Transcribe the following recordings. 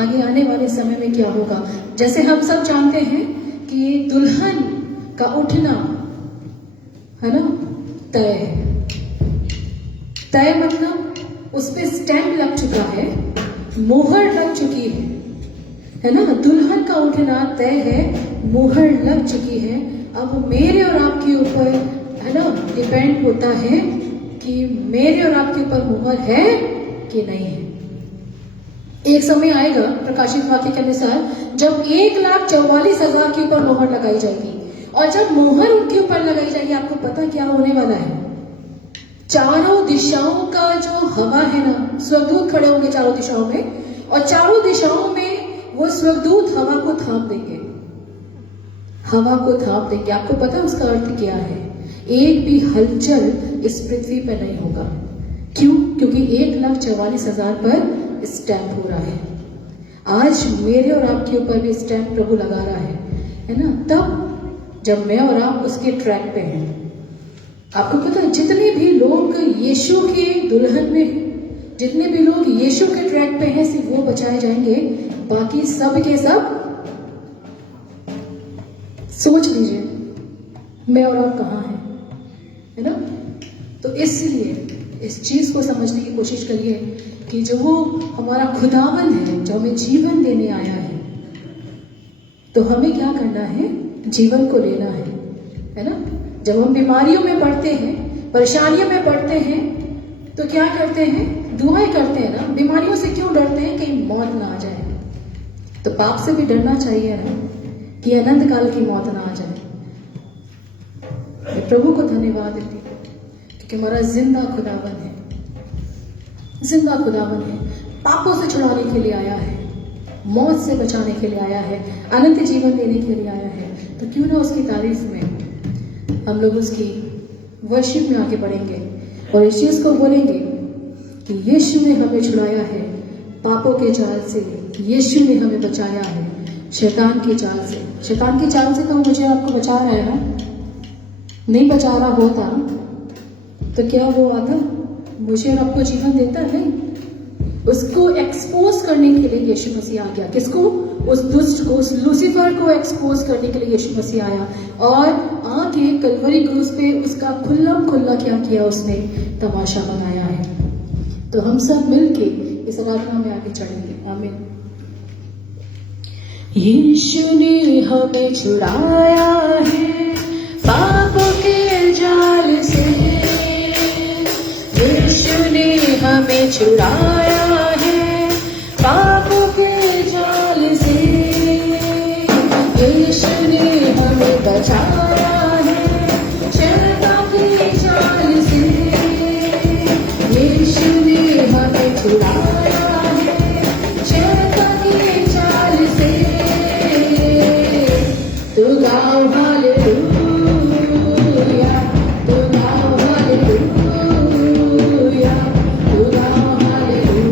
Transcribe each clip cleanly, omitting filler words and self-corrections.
आगे आने वाले समय में क्या होगा। जैसे हम सब जानते हैं कि दुल्हन का उठना है ना तय है। तय मतलब उस पे स्टैंप लग चुका है, मोहर लग चुकी है ना। दुल्हन का उठना तय है, मोहर लग चुकी है। अब मेरे और आपके ऊपर है ना डिपेंड होता है कि मेरे और आपके ऊपर मोहर है कि नहीं है। एक समय आएगा प्रकाशित वाक्य के अनुसार जब 1,44,000 के ऊपर मोहर लगाई जाएगी, और जब मोहर उनके ऊपर लगाई जाएगी आपको पता क्या होने वाला है। चारों दिशाओं का जो हवा है ना, स्वर्गदूत खड़े होंगे चारों दिशाओं में, और चारों दिशाओं में वो स्वर्गदूत हवा को थाम देंगे। हवा को थाम देंगे। आपको पता है उसका अर्थ क्या है? एक भी हलचल इस पृथ्वी पर नहीं होगा। क्यों? क्योंकि 1,44,000 पर स्टैंप हो रहा है। आज मेरे और आपके ऊपर भी स्टैंप प्रभु लगा रहा है ना। तब जब मैं और आप उसके ट्रैक पे हैं, आपको पता है जितने भी लोग यीशु के दुल्हन में हैं, जितने भी लोग यीशु के ट्रैक पे हैं, सिर्फ वो बचाए जाएंगे, बाकी सब के सब। सोच लीजिए मैं और आप कहाँ हैं, है ना। तो इसलिए इस चीज को समझने की कोशिश करिए कि जो वो हमारा खुदावन है, जो हमें जीवन देने आया है, तो हमें क्या करना है? जीवन को लेना है ना। जब हम बीमारियों में पड़ते हैं, परेशानियों में पड़ते हैं, तो क्या करते हैं? दुआएं करते हैं ना। बीमारियों से क्यों डरते हैं? कहीं मौत ना आ जाए। तो पाप से भी डरना चाहिए ना, कि अनंत काल की मौत ना आ जाए। मैं प्रभु को धन्यवाद देती हूँ क्योंकि हमारा जिंदा खुदावन है, जिंदा खुदावन है। पापों से छुड़ाने के लिए आया है, मौत से बचाने के लिए आया है, अनंत जीवन देने के लिए आया है। तो क्यों ना उसकी तारीफ में हम लोग उसकी वर्शिप में आगे बढ़ेंगे और इस चीज को बोलेंगे कि यीशु ने हमें छुड़ाया है पापों के जाल से, यीशु ने हमें बचाया है शैतान की चाल से। शैतान की चाल से तो मुझे आपको बचा रहा है ना। नहीं बचा रहा होता तो क्या वो आता मुझे और आपको जीवन देता? नहीं। उसको एक्सपोज करने के लिए यीशु मसीह आ गया। किसको? उस दुष्ट को, उस लूसीफर को एक्सपोज करने के लिए यीशु मसीह आया, और आके कलवरी क्रूस पे उसका खुल्लम खुल्ला क्या किया? उसने तमाशा बनाया है। तो हम सब मिलके इस आराधना में आगे चढ़ेंगे। आमीन। यीशु ने हमें छुड़ाया है पापों के जाल से, यीशु ने हमें छुड़ाया है पापों के जाल से, यीशु ने हमें बचाया है शैतान की चाल से, यीशु ने हमें छुड़ाया है शैतान की चाल से। तो गाओ हालेलुया, तो गाओ हालेलुया, तो गाओ हालेलुया।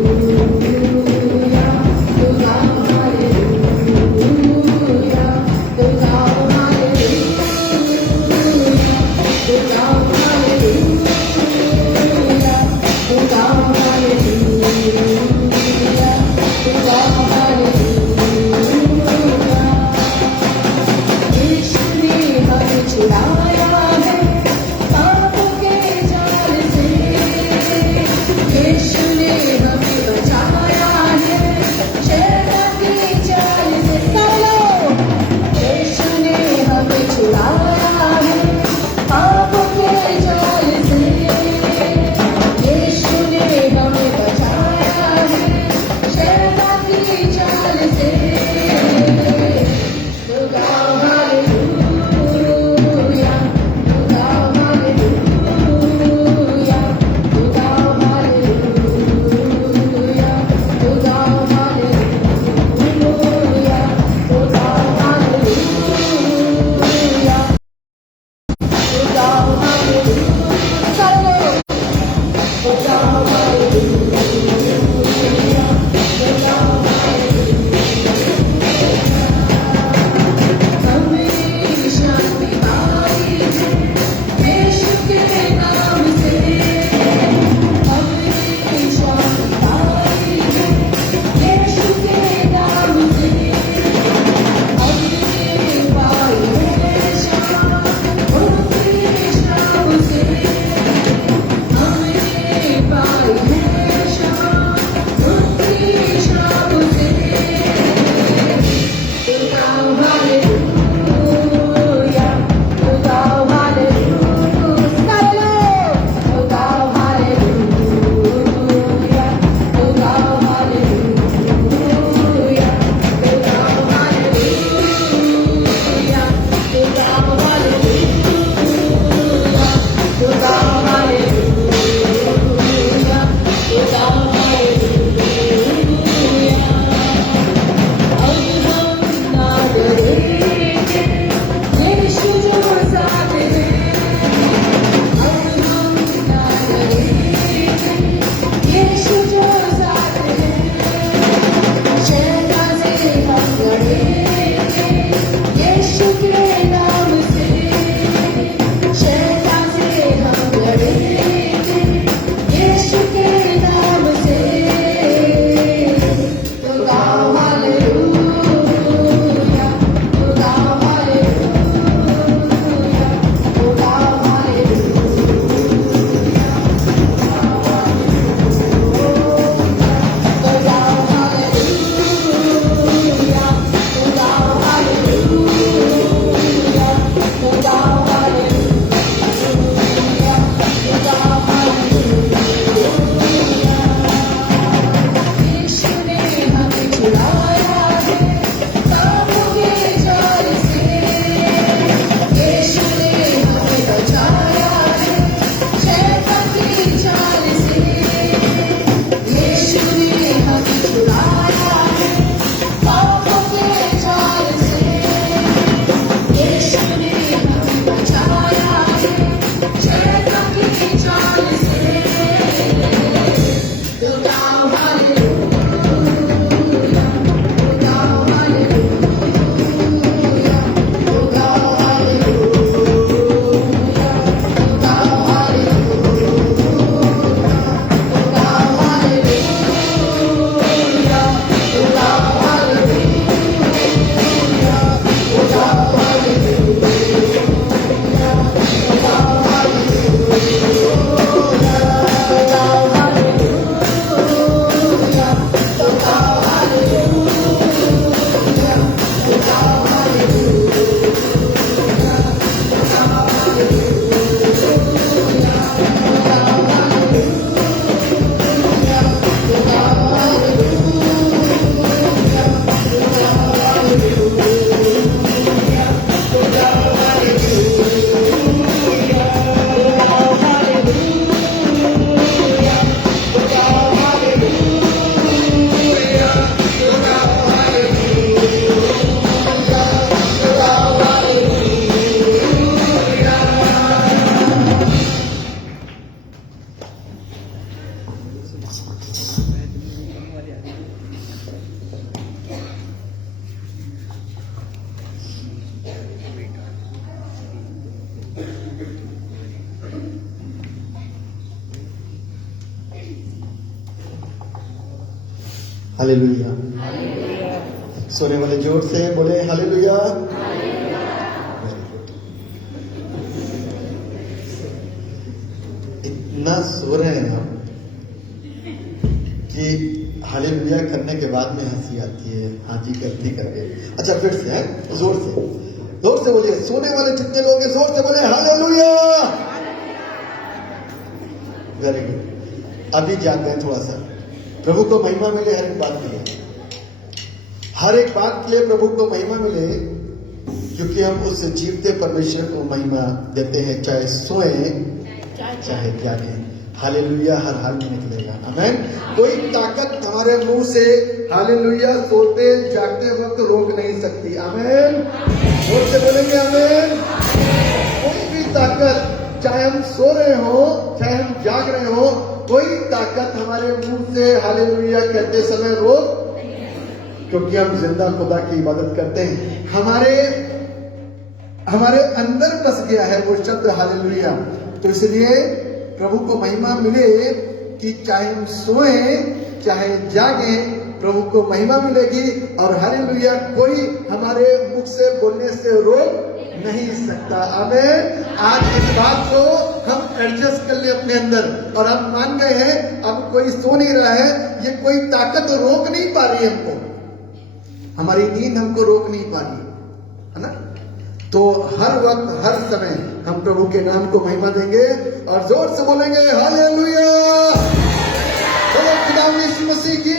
हालेलुया। सोने वाले जोर से बोले हालेलुया। इतना सो रहे हैं आप कि हालेलुया करने के बाद में हंसी आती है। हाँ जी करते करके। अच्छा फिर से है, जोर से बोलिए। सोने वाले जितने लोग हैं जोर से बोले हालेलुया। Very good. अभी जाते हैं थोड़ा सा। प्रभु को महिमा मिले हर एक बात के लिए, हर एक बात के लिए प्रभु को महिमा मिले, क्योंकि हम उस जीवते परमेश्वर को महिमा देते हैं, चाहे सोए चाहे जागे। हालेलुया हर हाल में निकलेगा। आमीन। कोई ताकत हमारे मुंह से हालेलुया सोते जागते वक्त रोक नहीं सकती। आमीन। जोर से बोलेंगे आमीन। कोई भी ताकत, चाहे हम सो रहे हो चाहे हम जाग रहे हो, कोई ताकत हमारे मुंह से हालेलुया कहते समय रोक, क्योंकि हम जिंदा खुदा की इबादत करते हैं। हमारे अंदर बस गया है वो शब्द हालेलुया। तो इसलिए प्रभु को महिमा मिले कि चाहे हम सोए चाहे जागे, प्रभु को महिमा मिलेगी। और हालेलुया कोई हमारे मुख से बोलने से रोक नहीं सकता। आमीन। आज इस बात को हम एडजस्ट कर ले अपने अंदर, और हम मान गए हैं अब कोई सो नहीं रहा है, ये कोई ताकत रोक नहीं पा रही हमको, हमारी नींद हमको रोक नहीं पा रही है ना। तो हर वक्त हर समय हम प्रभु के नाम को महिमा देंगे और जोर से बोलेंगे हालेलुया। बोलो खुदा यीशु मसीह की,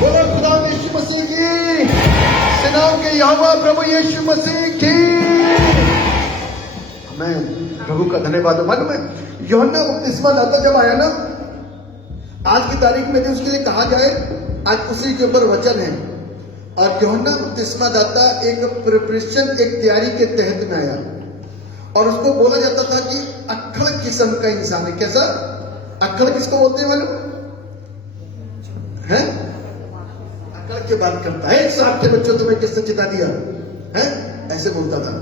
बोलो खुदा यीशु मसीह की, सेनाओं के यहोवा प्रभु यीशु मसीह की। मैं प्रभु का धन्यवाद। मालूम है यूहन्ना बपतिस्मा दाता जब आया ना, आज की तारीख में जो उसके लिए कहा जाए, आज उसी के ऊपर वचन है। और यूहन्ना बपतिस्मा दाता एक प्रिपरेशन, एक तैयारी के तहत में आया, और उसको बोला जाता था कि अक्खड़ किस्म का इंसान है। कैसा अक्खड़ किसको बोलते हैं मालूम है? अक्खड़ की बात करता है। साहब के बच्चों तुम्हें किसने चिता दिया है, ऐसे बोलता था।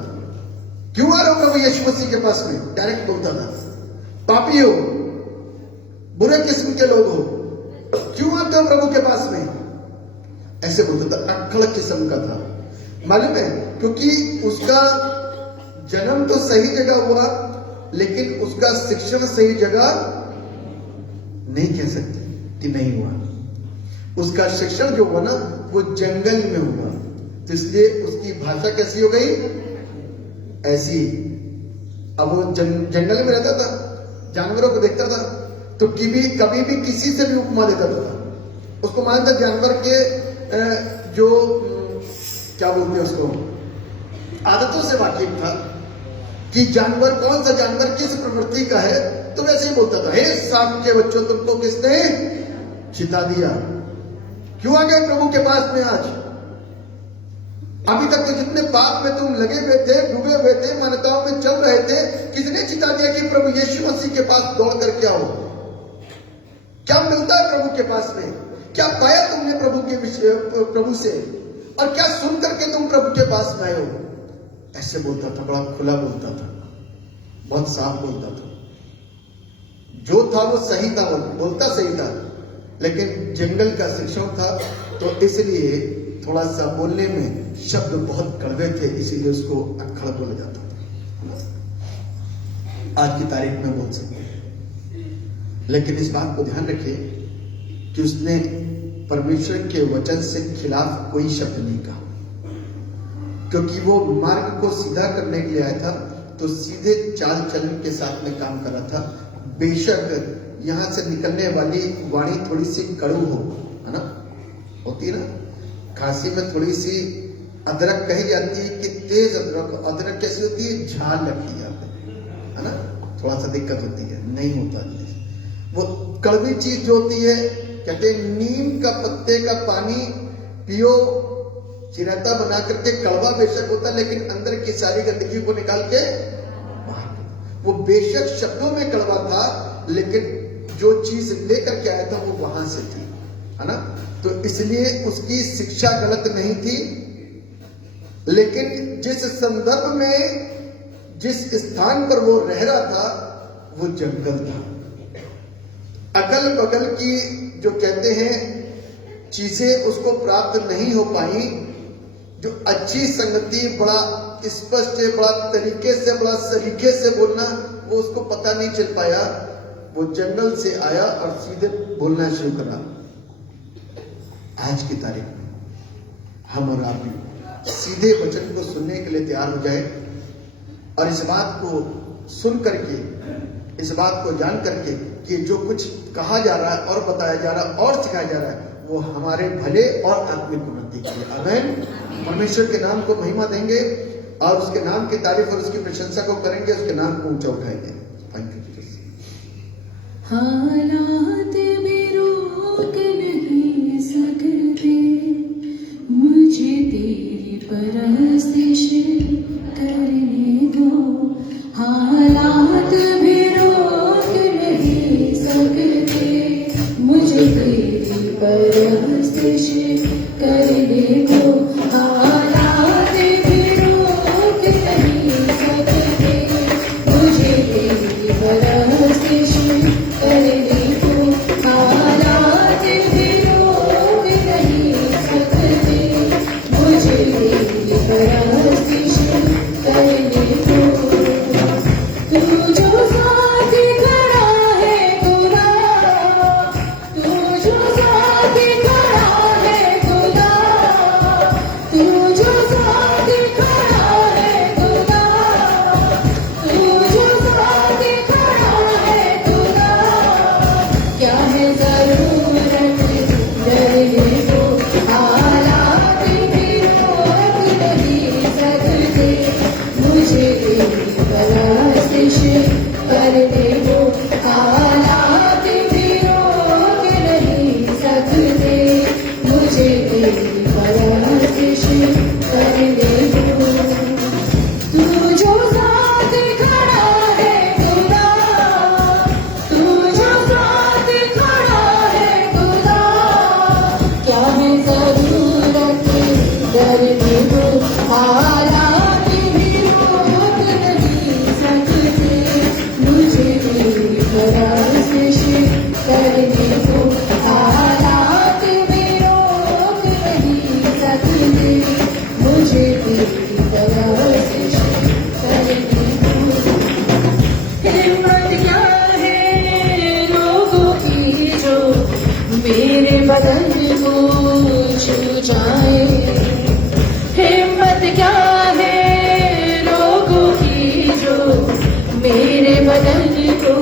क्यों आ रहे हो प्रभु यीशु मसीह के पास में, डायरेक्ट बोलता था। पापी हो, बुरे किस्म के लोग हो, क्यों आते हो प्रभु के पास में, ऐसे बोलता था। अक्खड़ किस्म का था। मालूम है क्योंकि उसका जन्म तो सही जगह हुआ, लेकिन उसका शिक्षण सही जगह नहीं कह सकते कि नहीं हुआ। उसका शिक्षण जो हुआ ना वो जंगल में हुआ, तो इसलिए उसकी भाषा कैसी हो गई, ऐसी। अब वो जंगल में रहता था, जानवरों को देखता था, तो कभी भी किसी से भी उपमा देता था। उसको मानता जानवर के जो क्या बोलते हैं उसको, आदतों से वाकिफ था कि जानवर कौन सा जानवर किस प्रवृत्ति का है, तो वैसे ही बोलता था। हे सांप के बच्चों तुमको किसने चिता दिया, क्यों आ गए प्रभु के पास में आज? अभी तक तो जितने पाप में तुम लगे हुए थे, डूबे हुए थे, मान्यताओं में चल रहे थे, किसने चिता दिया कि प्रभु यीशु मसीह के पास दौड़ करके आओ? क्या मिलता है प्रभु के पास में? क्या पाया तुमने प्रभु से, और क्या सुन करके तुम प्रभु के पास में आए हो? ऐसे बोलता था, बड़ा खुला बोलता था, बहुत साफ बोलता था। जो था वो सही था, बोलता सही था, लेकिन जंगल का शिक्षण था, तो इसलिए थोड़ा सा बोलने में शब्द बहुत कड़वे थे, इसीलिए उसको अक्खड़ बोला जाता था। आज की तारीख में बोल सकते हैं, लेकिन इस बात को ध्यान रखिए कि उसने परमेश्वर के वचन से खिलाफ कोई शब्द नहीं कहा, क्योंकि वो मार्ग को सीधा करने के लिए आया था, तो सीधे चाल चलन के साथ में काम कर रहा था। बेशक यहां से निकलने वाली वाणी थोड़ी सी कड़ू हो, है ना, होती है ना, खांसी में थोड़ी सी अदरक कही जाती है कि तेज अदरक, अदरक कैसी होती है, झाल लगती है ना, थोड़ा सा दिक्कत होती है, नहीं होता है। वो कड़वी चीज जो होती है, कहते हैं नीम का पत्ते का पानी पियो, चिराता बना करके, कड़वा बेशक होता, लेकिन अंदर की सारी गंदगी को निकाल के वो बेशक शब्दों में कड़वा था, लेकिन जो चीज लेकर के आया था वो वहां से थी, है ना। तो इसलिए उसकी शिक्षा गलत नहीं थी, लेकिन जिस संदर्भ में, जिस स्थान पर वो रह रहा था, वो जंगल था। अगल बगल की जो कहते हैं चीजें उसको प्राप्त नहीं हो पाई, जो अच्छी संगति बड़ा स्पष्ट है, बड़ा तरीके से, बड़ा सलीके से बोलना, वो उसको पता नहीं चल पाया। वो जंगल से आया और सीधे बोलना शुरू करा। आज की तारीख में हम और आप भी सीधे वचन को सुनने के लिए तैयार हो जाए और इस बात को सुन करके, इस बात को जान करके कि जो कुछ कहा जा रहा है और बताया जा रहा है और सिखाया जा रहा है वो हमारे भले और आत्मिक उन्नति के लिए। आमीन। परमेश्वर के नाम को महिमा देंगे और उसके नाम की तारीफ और उसकी प्रशंसा को करेंगे, उसके नाम को ऊंचा उठाएंगे। Thank you Jesus. हालात में रोक नहीं सकते मुझे तेरी परस्तिश करने दो। हालात में रोक नहीं सकते मुझे तेरी परस्तिश करने दो। हालात में रोक नहीं सकते मुझे तेरी परस्तिश करने दो। हालात में रोक नहीं सकते मुझे तेरी परस्तिश करने दो। तू जो साथ खड़ा है खुदा, तू जो साथ खड़ा है खुदा, तू जो साथ खड़ा है खुदा, तू जो साथ खड़ा है खुदा। क्या है जरूरत डरने को, हालात भी रोक नहीं सकते मुझे तेरी परस्तिश करने दो। हालात भी रोक नहीं सकते मुझे तेरी परस्तिश करने दो। तू जो साथ खड़ा है खुदा, तू जो साथ खड़ा है खुदा। क्या है जरूरत डरने को, हालात भी रोक नहीं सकते मुझे तेरी परस्तिश करने को। हालात भी रोक नहीं सकते मुझे तेरी परस्तिश करने को। हिम्मत क्या है लोगों की जो मेरे बदन को छू जाए। हिम्मत क्या है लोगों की जो मेरे बदन को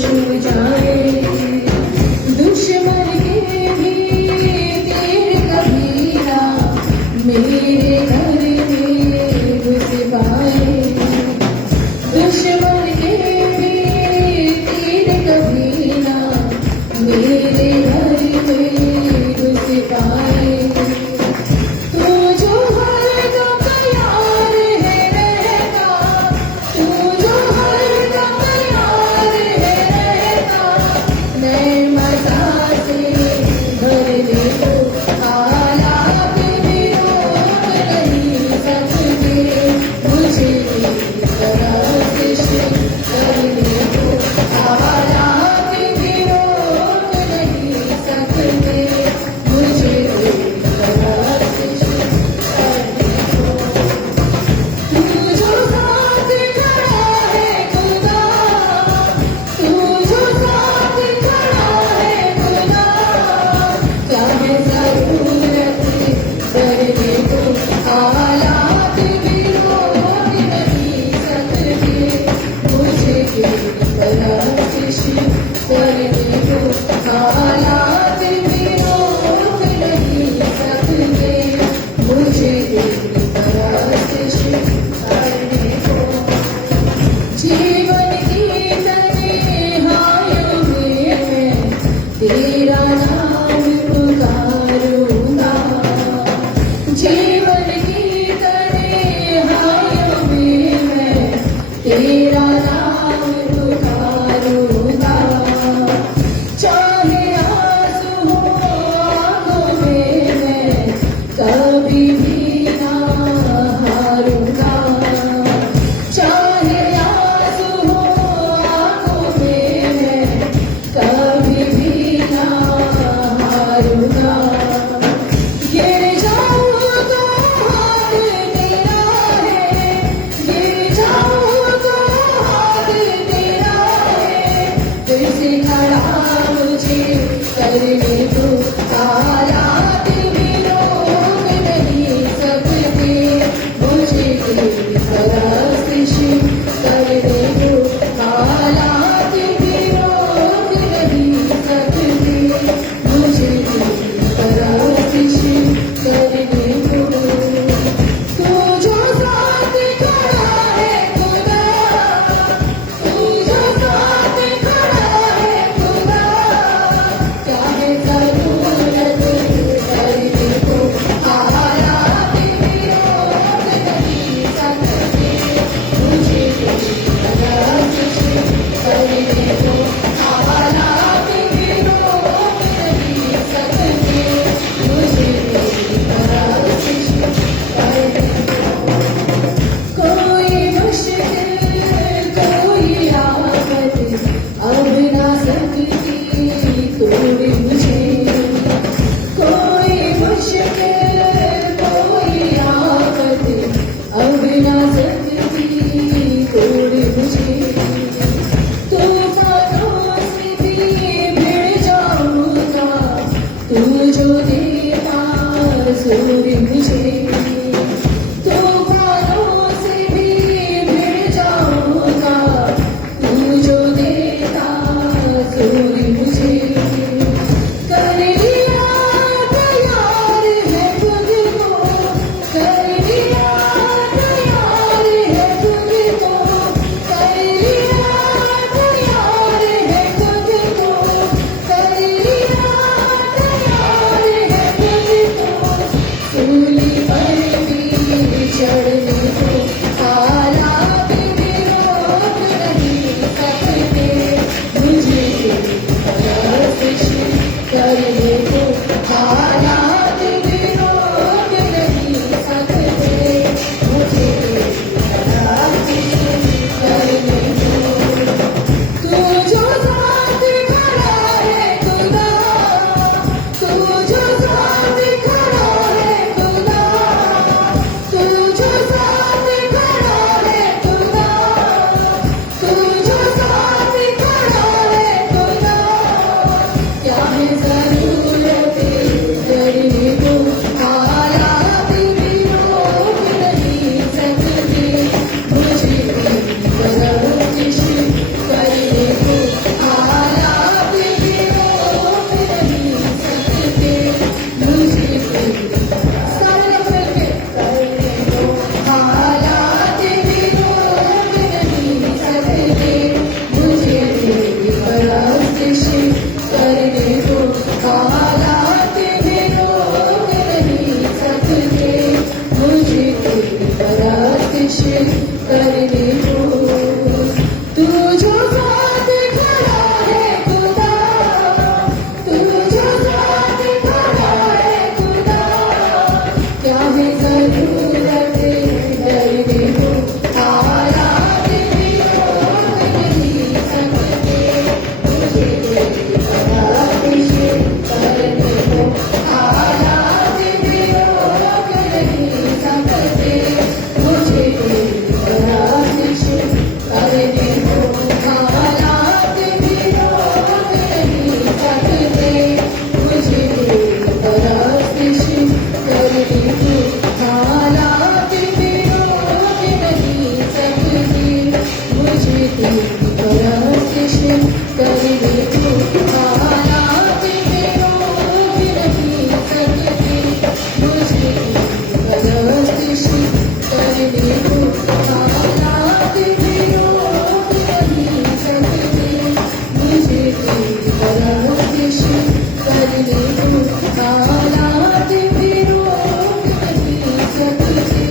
छू जाए। दुश्मन के भी तीर कभी ना मेरे घर में घुस पाए। दुश्मन के भी तीर कभी ना मेरे घर में घुस पाए। चोरी मुझे तूफानों से भी भिड़ जाऊंगा, तू जो देता चोरी मुझे। कर लिया तैयार है तुझको, कर लिया तैयार है तुझको, कर लिया तैयार है तुझको, कर लिया तैयार है तुझको। सूली पर भी चढ़ने को हालात भी रोक नहीं सकते, मुझे कोशिश करने को हालात भी रोक नहीं सकते, मुझे कोशिश करने को। तू जो साथ खड़ा है खुदा, तू जो साथ खड़ा है खुदा, तू जो साथ खड़ा है खुदा, तू जो साथ खड़ा है खुदा। क्या है जरूरत करने को हालात भी रोक नहीं सकते, मुझे कोशिश करने को हालात भी रोक नहीं सकते, मुझे सारे करने को हालात भी रोक नहीं सकते, मुझे कोशिश करने को हालात भी रोक नहीं सकते, मुझे कोशिश करने को। तू जो साथ खड़ा है खुदा, तू जो साथ खड़ा है खुदा। क्या है जरूरत करने को हालात भी रोक नहीं सकते, मुझे कोशिश करने को हालात भी रोक नहीं सकते, मुझे कोशिश करने को हालात भी रोक नहीं सकते, मुझे कोशिश करने को हालात भी रोक नहीं सकते, मुझे कोशिश करने को हालात भी रोक नहीं सकते, मुझे कोशिश करने को हालात भी रोक नहीं सकते, मुझे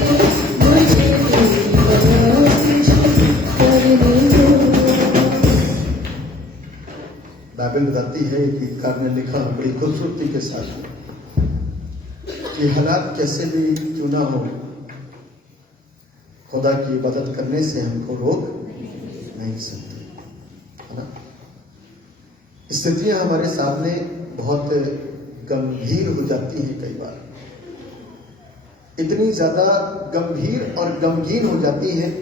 कोशिश करने को हालात भी रोक नहीं सकते, मुझे कोशिश करने को। बाइबल बताती है कि कार ने लिखा बड़ी खूबसूरती के साथ कि हालात कैसे भी क्यों ना हो, खुदा की इबादत करने से हमको रोक नहीं सकते, है ना। स्थितियां हमारे सामने बहुत गंभीर हो जाती हैं, कई बार इतनी ज्यादा गंभीर और गमगीन हो जाती हैं,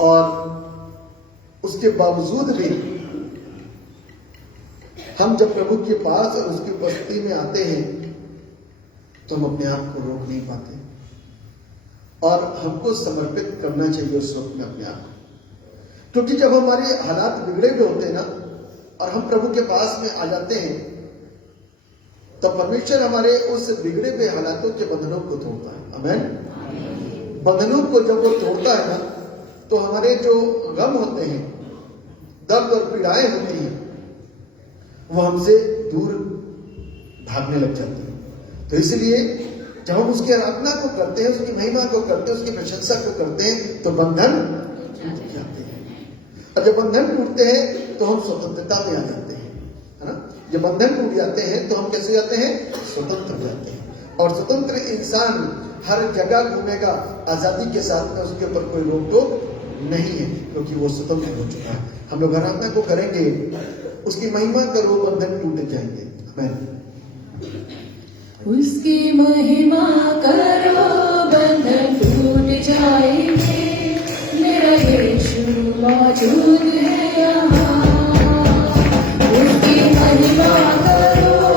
और उसके बावजूद भी हम जब प्रभु के पास और उसकी उपस्थिति में आते हैं तो हम अपने आप को रोक नहीं पाते, और हमको समर्पित करना चाहिए उस वक्त में अपने आप को। क्योंकि जब हमारे हालात बिगड़े हुए होते हैं ना, और हम प्रभु के पास में आ जाते हैं, तब परमेश्वर हमारे उस बिगड़े हुए हालातों के बंधनों को तोड़ता है। आमीन। बंधनों को जब वो तोड़ता है ना, तो हमारे जो गम होते हैं, दर्द और पीड़ाएं होती हैं, वो हमसे दूर भागने लग जाती हैं। तो इसलिए जब हम उसकी आराधना को करते हैं, उसकी महिमा को करते हैं, उसकी प्रशंसा को करते हैं, तो बंधन टूट जाते हैं। और जब बंधन टूटते हैं तो हम स्वतंत्रता में आ जाते हैं, है ना। जब बंधन टूट जाते हैं तो हम कैसे जाते हैं? स्वतंत्र हो जाते हैं। और स्वतंत्र इंसान हर जगह घूमेगा आजादी के साथ में, उसके ऊपर कोई रोक टोक नहीं है, क्योंकि वो स्वतंत्र हो चुका है। हम लोग आराधना को करेंगे, उसकी महिमा करो, बंधन टूट जाएंगे। आमीन। उसकी महिमा करो, बंधन टूट जाएंगे, मेरा यीशु मौजूद है यहाँ। उसकी महिमा करो,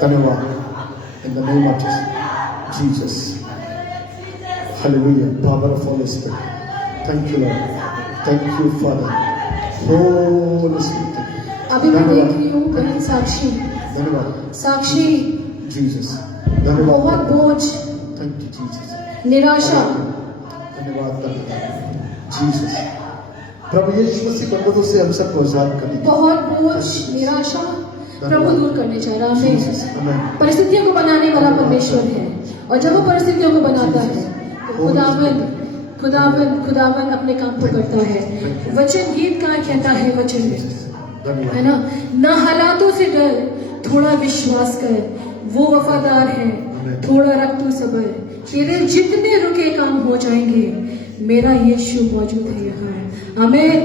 धन्यवाद in the name of Jesus hallelujah power of Holi spirit thank you Lord thank you father Holi spirit अभी मैं देख रही हूँ बहन साक्षी धन्यवाद साक्षी जीसस बहुत धन्यवाद बोझ थैंक यू जीसस निराशा धन्यवाद जीसस प्रभु यीशु मसीह बंधनों से हम सबको आजाद कर दीजिए बहुत बोझ निराशा प्रभु दूर करने चाह रहा है आमेन परिस्थितियों को बनाने वाला परमेश्वर है और जब वो परिस्थितियों को बनाता है तो खुदावन अपने काम को करता है वचन गीत का कहता है वचन में है धन्यवाद ना ना हालातों से डर थोड़ा विश्वास कर वो वफादार है थोड़ा रख तू सबर तेरे जितने रुके काम हो जाएंगे मेरा यीशु मौजूद है यहाँ आमीन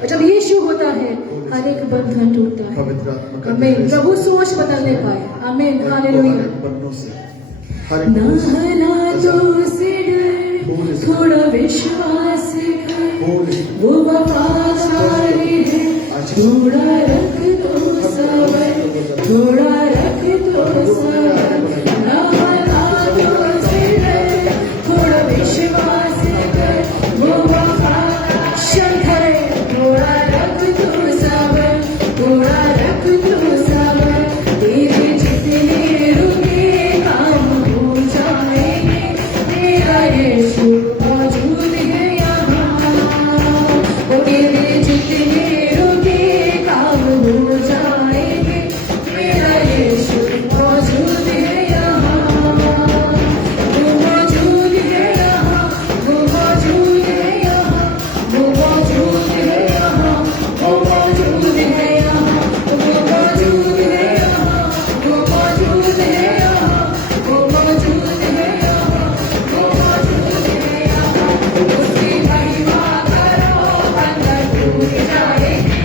और जब यीशु होता है हर एक बंधन टूटता है पवित्र आत्मा का आमीन प्रभु सोच बदलने पाए आमीन हालेलुया बंधनों से हर ना हालातों से डर थोड़ा विश्वास कर वो वफादार है थोड़ा रख दो सबर थोड़ा रख दो सबर ना हालातों से डर थोड़ा विश्वास कर वो वफादार शंकर थोड़ा रख दो सबर थोड़ा रख दो सबर तेरे जितने रुके काम हो जाएंगे तेरा यीशु मौजूद है यहाँ वो तेरे जितने रुके काम हो जाएंगे तेरा यीशु मौजूद है यहाँ वो मौजूद है यहाँ वो मौजूद है यहाँ वो मौजूद है यहाँ वो मौजूद है यहाँ वो मौजूद है यहाँ वो मौजूद है यहाँ वो मौजूद है यहाँ वो मौजूद है यहाँ उसकी महिमा करो अंदर टूट जाएगी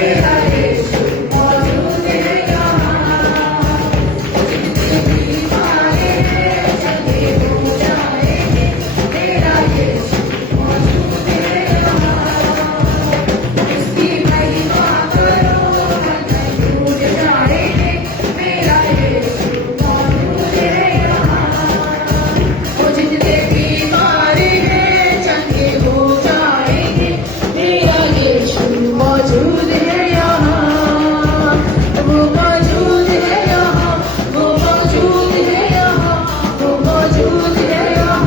मेरा यीशु मौजूद है यहाँ जितनी बीमारी है चंगे हो जाएंगे मेरा यीशु मौजूद है यहाँ उसकी महिमा करो अंदर टूट जाएंगे मेरा यीशु मौजूद है यहाँ वो जितने बीमारी है चंगे हो जाएंगे मेरा यीशु मौजूद है यहाँ वो मौजूद है यहाँ वो मौजूद है यहाँ वो मौजूद है यहाँ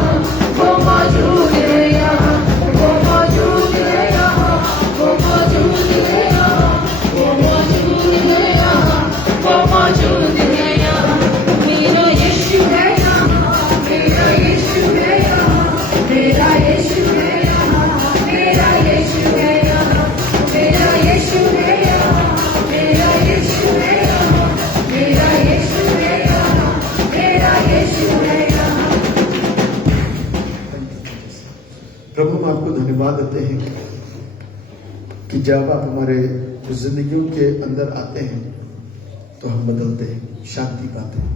वो मौजूद है यहाँ वो मौजूद है यहाँ वो मौजूद है यहाँ वो मौजूद है यहाँ वो मौजूद है यहाँ मेरा यीशु है यहाँ मेरा यीशु है यहाँ मेरा यीशु है यहाँ मेरा यीशु है यहाँ मेरा यीशु है यहाँ मेरा यीशु है यहाँ मेरा यीशु है यहाँ मेरा यीशु है यहाँ प्रभु हम आपको धन्यवाद देते हैं कि जब आप हमारे जिंदगियों के अंदर आते हैं तो हम बदलते हैं शांति पाते हैं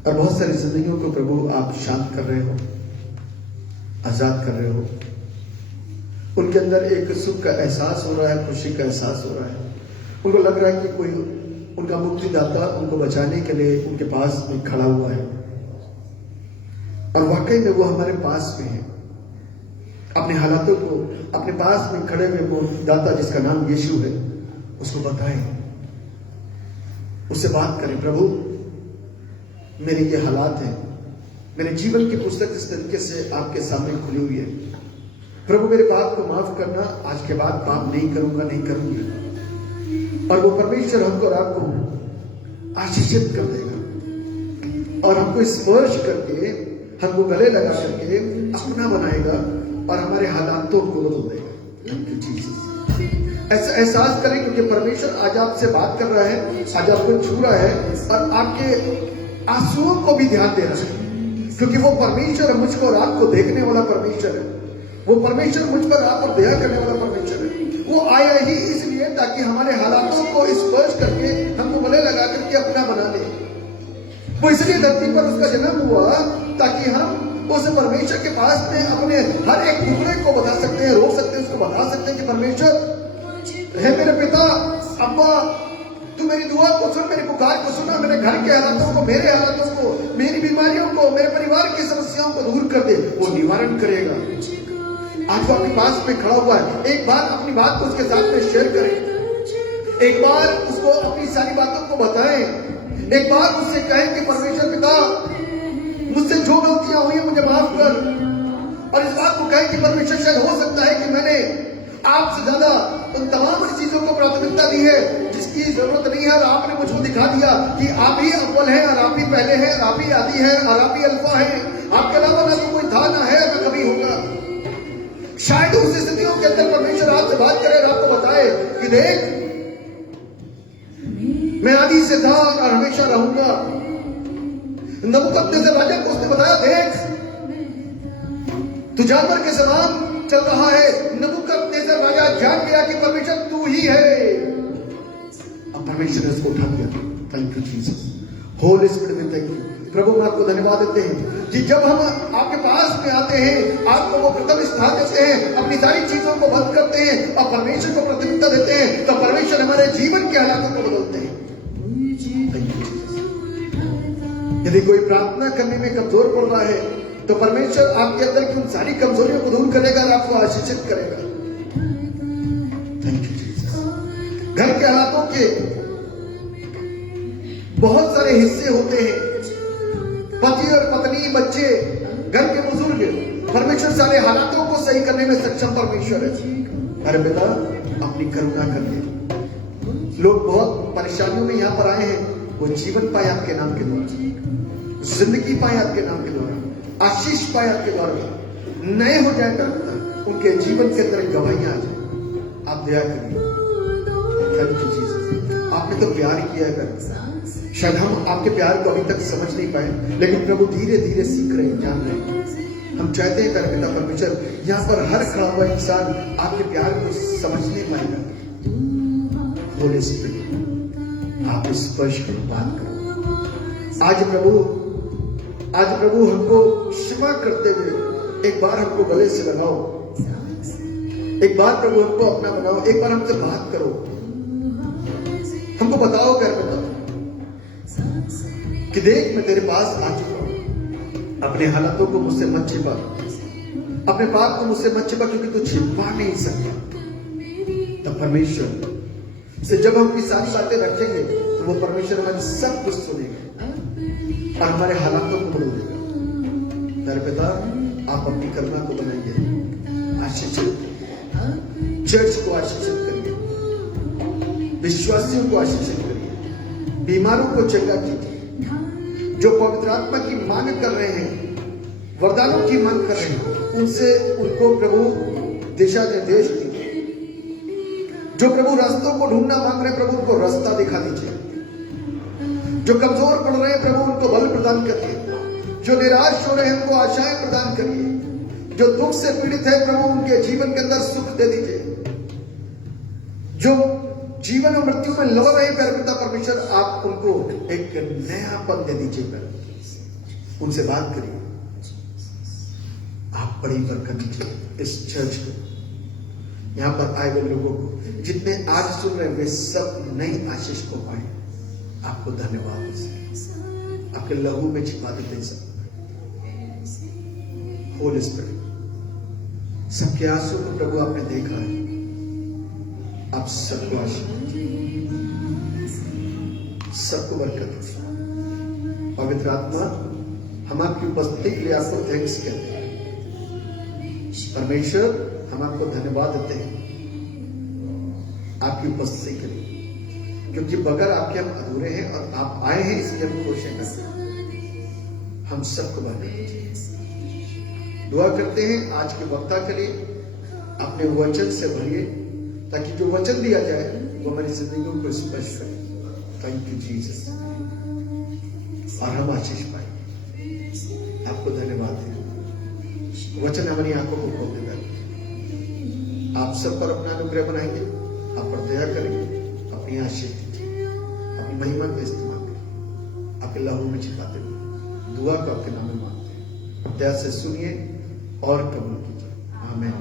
और बहुत सारी जिंदगियों को प्रभु आप शांत कर रहे हो आजाद कर रहे हो उनके अंदर एक सुख का एहसास हो रहा है खुशी का एहसास हो रहा है उनको लग रहा है कि कोई उनका मुक्तिदाता उनको बचाने के लिए उनके पास में खड़ा हुआ है और वाकई में वो हमारे पास में है अपने हालातों को अपने पास में खड़े हुए वो दाता जिसका नाम यीशु है उसको बताएं उससे बात करें प्रभु मेरे ये हालात हैं मेरे जीवन की पुस्तक इस तरीके से आपके सामने खुली हुई है प्रभु मेरे पाप को माफ करना आज के बाद पाप नहीं करूंगा नहीं करूंगी और वो परमेश्वर हमको और आपको आशीषित कर देगा और हमको स्पर्श करके हमको गले लगा करके अपना बनाएगा और हमारे हालातों को बदल देगा थैंक यू जीसस ऐसा एहसास करें क्योंकि परमेश्वर आज आपसे बात कर रहा है आज आपको छू रहा है और आपके आंसुओं को भी ध्यान दे रहा है क्योंकि वो परमेश्वर मुझको और आपको देखने वाला परमेश्वर है वो परमेश्वर मुझ पर आप पर दया करने वाला परमेश्वर है वो आया ही इसलिए ताकि हमारे हालातों को स्पर्श करके हमको गले लगा करके अपना बना ले वो इसलिए धरती पर उसका जन्म हुआ ताकि हम उस परमेश्वर के पास में अपने हर एक टुकड़े को बता सकते हैं रोक सकते हैं उसको बता सकते हैं कि परमेश्वर है मेरे पिता अब्बा तू मेरी दुआ को सुन, मेरे पुकार को सुना, मेरे घर के हालातों को, मेरे हालातों को, मेरी बीमारियों को, मेरे परिवार की समस्याओं को दूर कर दे, वो निवारण करेगा। आज वो आपके पास में खड़ा हुआ है। एक बार अपनी बात को उसके साथ में शेयर करें, एक बार उसको अपनी सारी बातों को बताएं, एक बार उससे कहें कि परमेश्वर पिता, मुझसे जो गलतियां हुई मुझे माफ कर। और इस बात को कहें कि परमेश्वर, शायद हो सकता है कि मैंने आपसे ज्यादा उन तमाम चीजों को प्राथमिकता दी है जिसकी जरूरत नहीं है, और आपने मुझको दिखा दिया कि आप ही अव्वल हैं, और आप ही पहले हैं, और आप ही आदि हैं, और आप ही अल्फा हैं। आपके अलावा ना तो कोई था, ना है, ना कभी होगा। शायद उस स्थितियों के अंदर परमेश्वर आपसे बात करे और आपको बताए कि देख, मैं आदि से था और हमेशा रहूंगा। नबूकदनेस्सर राजा को उसने बताया, देख तू जानवर के समान चल रहा है। नबूकदनेस्सर राजा जान गया कि परमेश्वर तू ही है। अब परमेश्वर ने उसको उठा दिया। Thank you Jesus, Holi spirit में थैंक यू। प्रभु हम आपको धन्यवाद देते हैं कि जब हम आपके पास में आते हैं, आपको वो प्रथम स्थान देते हैं, अपनी सारी चीजों को बंद करते हैं और परमेश्वर को प्राथमिकता देते हैं, तो परमेश्वर हमारे जीवन के हालातों को बदलते हैं। यदि कोई प्रार्थना करने में कमजोर पड़ रहा है, तो परमेश्वर आपके अंदर की उन सारी कमजोरियों को दूर करेगा और आपको आशीषित करेगा। Thank you Jesus. घर के हालातों के बहुत सारे हिस्से होते हैं, पति और पत्नी, बच्चे, घर के बुजुर्ग। परमेश्वर सारे हालातों को सही करने में सक्षम परमेश्वर है। अरे बेटा, अपनी करुणा कर दे। लोग बहुत परेशानियों में यहां पर आए हैं, वो जीवन पाए आपके नाम के द्वारा, जिंदगी पाए आपके नाम के द्वारा, आशीष पाए आपके द्वारा, नए हो जाए करता, उनके जीवन के अंदर गवाहियां आ जाए। आप दया करिए। Thank you Jesus. आपने तो प्यार किया कर, शायद हम आपके प्यार को अभी तक समझ नहीं पाए, लेकिन प्रभु धीरे धीरे सीख रहे हैं, जान रहे हैं। हम चाहते हैं प्यारे पिता परमेश्वर, यहाँ पर हर खड़ा हुआ इंसान आपके प्यार को समझने पाएगा। होली स्पिरिट, आप स्पर्श करो, बात करो। आज प्रभु हमको क्षमा करते हुए एक बार हमको गले से लगाओ, एक बार प्रभु हमको अपना बनाओ, एक बार हमसे बात करो, हमको बताओ प्यारे पिता कि देख, मैं तेरे पास आ चुका हूं। अपने हालातों को मुझसे मत छिपा, अपने पाप को मुझसे मत छिपा, क्योंकि तू छिपा नहीं सकता। तब परमेश्वर से जब हम अपनी सारी बातें रखेंगे, तो वो परमेश्वर हमारी सब कुछ सुनेगा और हमारे हालातों को बदल देगा। मेरे पिता, आप अपनी करुणा को बनाइए, आशीषित चर्च को आशीषित करिए, विश्वासियों को आशीषित करिए, बीमारों को चंगा कीजिए, जो पवित्र आत्मा की मांग कर रहे हैं, वरदानों की मांग कर रहे हैं, उनसे उनको प्रभु दिशा निर्देश दीजिए। जो प्रभु रास्तों को ढूंढना मांग रहे हैं, प्रभु उनको रास्ता दिखा दीजिए। जो कमजोर पड़ रहे हैं, प्रभु उनको बल प्रदान करिए। जो निराश हो रहे हैं, उनको आशाएं प्रदान करिए। जो दुख से पीड़ित है, प्रभु उनके जीवन के अंदर सुख दे दीजिए। जो जीवन और मृत्यु में लड़ रहे प्यारे पिता परमेश्वर, आप उनको एक नया पद दे दीजिए। उनसे बात करिए, आप बड़ी बरकत दीजिए इस चर्च को, यहां पर आए हुए लोगों को, जितने आज सुन रहे वे सब नई आशीष को पाए। आपको धन्यवाद, आपके लहू में छिपा देते सब। होली स्पिरिट, सबके आंसू को प्रभु आपने देखा है, आप सबको आशीर्वाद, सबको बरकत। पवित्र आत्मा, हम आपकी उपस्थिति के लिए आपको थैंक्स कहते हैं। परमेश्वर, हम आपको धन्यवाद देते हैं आपकी उपस्थिति के लिए, क्योंकि बगैर आपके हम अधूरे हैं और आप आए हैं, इसलिए हम खुश हैं। हम सबको बरकत दीजिए। दुआ करते हैं आज के वक्ता के लिए, अपने वचन से भरिए, ताकि जो वचन दिया जाए वो हमारी जिंदगियों को स्पर्श करे। थैंक यू जीसस, और हम आशीष पाए। आपको धन्यवाद है। वचन हमारी आंखों को खोल देगा। आप सब पर अपना अनुग्रह बनाएंगे, आप पर दया करेंगे, अपनी आशीष दीजिए, अपनी महिमा का इस्तेमाल करें, आपके लहू में छिपाते हुए दुआ को आपके नाम में मांगते हैं। दया से सुनिए और कबूल कीजिए। आमीन।